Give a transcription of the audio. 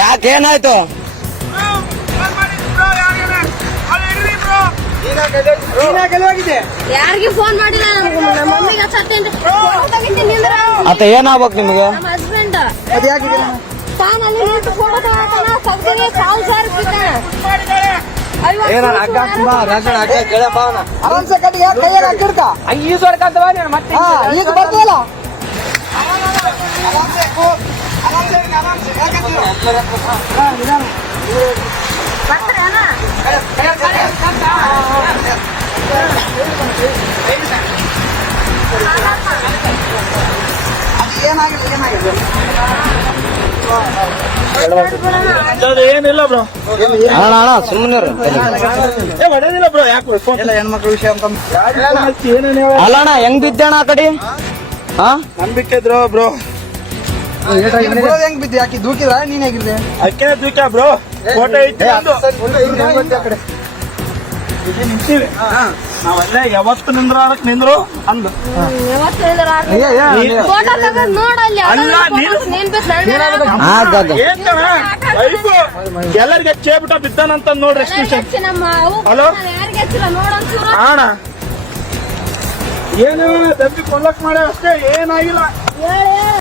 ಯಾಕೇನಾಯ್ತು? ಯಾರಿಗೆ ಫೋನ್ ಮಾಡಿಲ್ಲ, ನಮ್ಮ ಮಮ್ಮಿಗೆ ಅತ್ತ ಏನಾಗ್ಬೇಕು ನಿಮಗೆ? ನಮ್ಮ ಹಸ್ಬೆಂಡ್ ತಾನಲ್ಲಿ ಫೋಟೋ ತಗೊಳಕನ ಸಬ್ಸಿಡಿ 1000 ರೂಪಾಯಿ ಆರಾಮ್ಸೆ ಕಟ್ಟಿಗೆ ಕೈಯಾಗ ಹಾಕಿಡ್ಕ ಈಗ ಬರ್ತೀವಲ್ಲ ಏನಿಲ್ಲ ಬ್ರೋ, ಅಣ್ಣ ಸುಮ್ಮನೆ ಹೊಡೆದಿಲ್ಲ ಬ್ರೋ. ಯಾಕೆ ಹೆಣ್ಮಕ್ಳ ವಿಷಯ ಅಂತ ಅಲ್ಲ ಅಣ್ಣ, ಹೆಂಗ್ ಬಿದ್ದಣ್ಣ ಆ ಕಡೆ? ನಂಬಿಕೆ ಇದ್ರು ಬ್ರೋ. ಹೆಂಗ್ ಬಿದ್ದಿ? ಯಾಕೆ ದೂಕಿದ್ರ ನೀನ್ ಹೇಗಿದ್ದೆ? ಅಕ್ಕೇ ದೂಕ ಬ್ರೋ. ಫೋಟೋ ಐತಿ ನಾವಲ್ಲೇ ಯಾವತ್ತು ನಿಂದ್ರು ಅಂದು. ಫೋಟೋ ತಗೊಂಡ್ ನೋಡಲ್ಲಿ ಎಲ್ಲರಿಗೆ ಚೇಬಿಟ ಬಿದ್ದಾನಂತ ನೋಡ್ರಿ. ಹಲೋ ಅಣ್ಣ, ಏನು ದಬ್ಬಿ ಕೊಲ್ಲಕ್ ಮಾಡಿ ಅಷ್ಟೇ, ಏನಾಗಿಲ್ಲ.